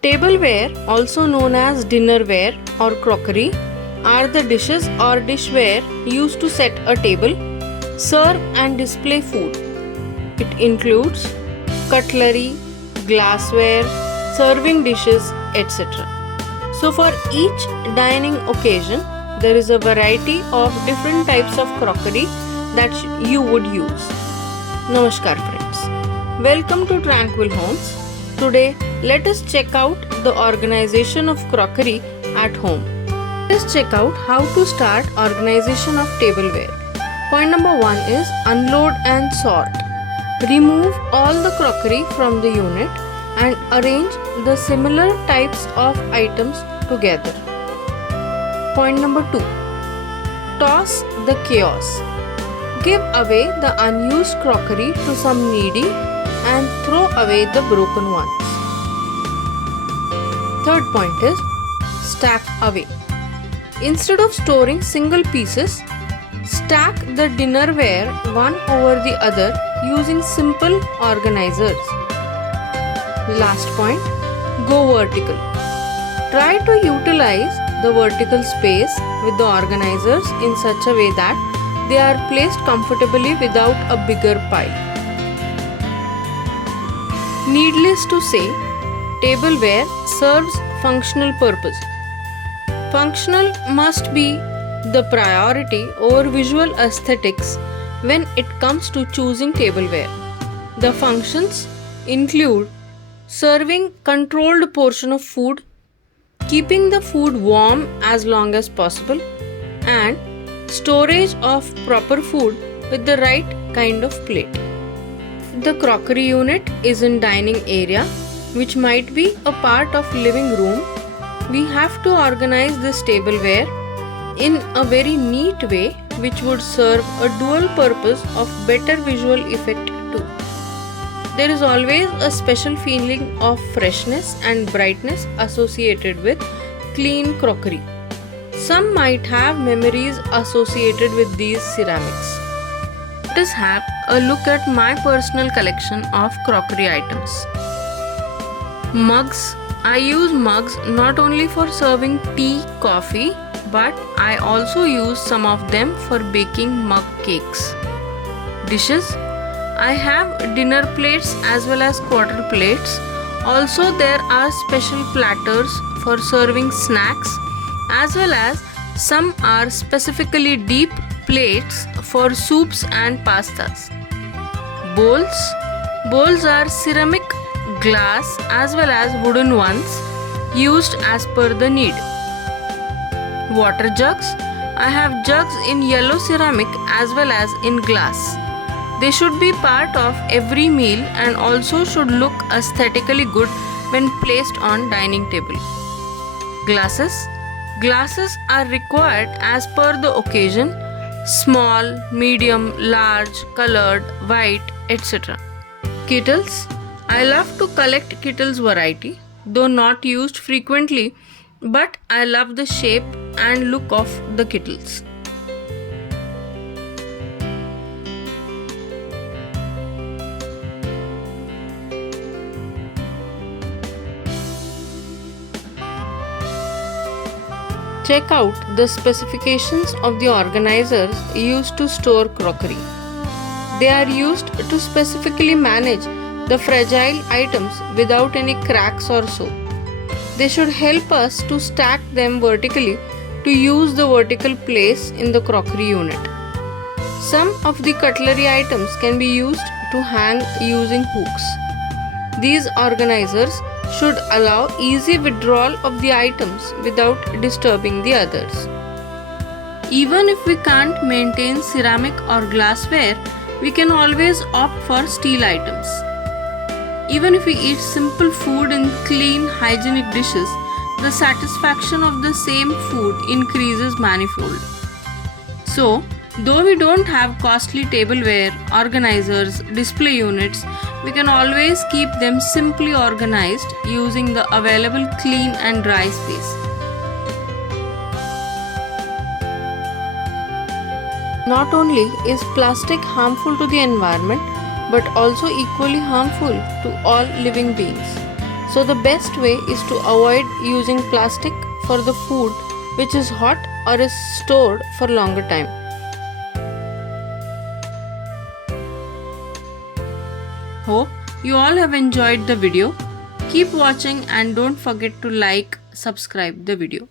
Tableware, also known as dinnerware or crockery, are the dishes or dishware used to set a table, serve and display food. It includes cutlery, glassware, serving dishes, etc. So for each dining occasion, there is a variety of different types of crockery that you would use. Namaskar friends. Welcome to Tranquil Homes. Today, let us check out the organization of crockery at home. Let us check out how to start organization of tableware. Point number 1 is unload and sort. Remove all the crockery from the unit and arrange the similar types of items together. Point number 2. Toss the chaos. Give away the unused crockery to some needy and throw away the broken ones. Third point is stack away. Instead of storing single pieces, stack the dinnerware one over the other using simple organizers. Last point, go vertical. Try to utilize the vertical space with the organizers in such a way that they are placed comfortably without a bigger pile. Needless to say, tableware serves functional purpose. Functional must be the priority over visual aesthetics when it comes to choosing tableware. The functions include serving controlled portion of food, keeping the food warm as long as possible, and storage of proper food with the right kind of plate. The crockery unit is in dining area, which might be a part of living room. We have to organize this tableware in a very neat way, which would serve a dual purpose of better visual effect too. There is always a special feeling of freshness and brightness associated with clean crockery. Some might have memories associated with these ceramics. Let us have a look at my personal collection of crockery items. Mugs. I use mugs not only for serving tea, coffee, but I also use some of them for baking mug cakes. Dishes. I have dinner plates as well as quarter plates. Also, there are special platters for serving snacks, as well as some are specifically deep plates for soups and pastas. Bowls. Bowls are ceramic, glass as well as wooden ones used as per the need. Water jugs. I have jugs in yellow ceramic as well as in glass. They should be part of every meal and also should look aesthetically good when placed on dining table. Glasses. Glasses are required as per the occasion: small, medium, large, colored, white, etc. Kettles. I love to collect kettles variety, though not used frequently, but I love the shape and look of the kettles. Check out the specifications of the organizers used to store crockery. They are used to specifically manage the fragile items without any cracks or so. They should help us to stack them vertically to use the vertical place in the crockery unit. Some of the cutlery items can be used to hang using hooks. These organizers should allow easy withdrawal of the items without disturbing the others. Even if we can't maintain ceramic or glassware, we can always opt for steel items. Even if we eat simple food in clean, hygienic dishes, the satisfaction of the same food increases manifold. So, though we don't have costly tableware, organizers, display units, we can always keep them simply organized using the available clean and dry space. Not only is plastic harmful to the environment, but also equally harmful to all living beings. So the best way is to avoid using plastic for the food which is hot or is stored for longer time. Hope you all have enjoyed the video. Keep watching and don't forget to like, subscribe the video.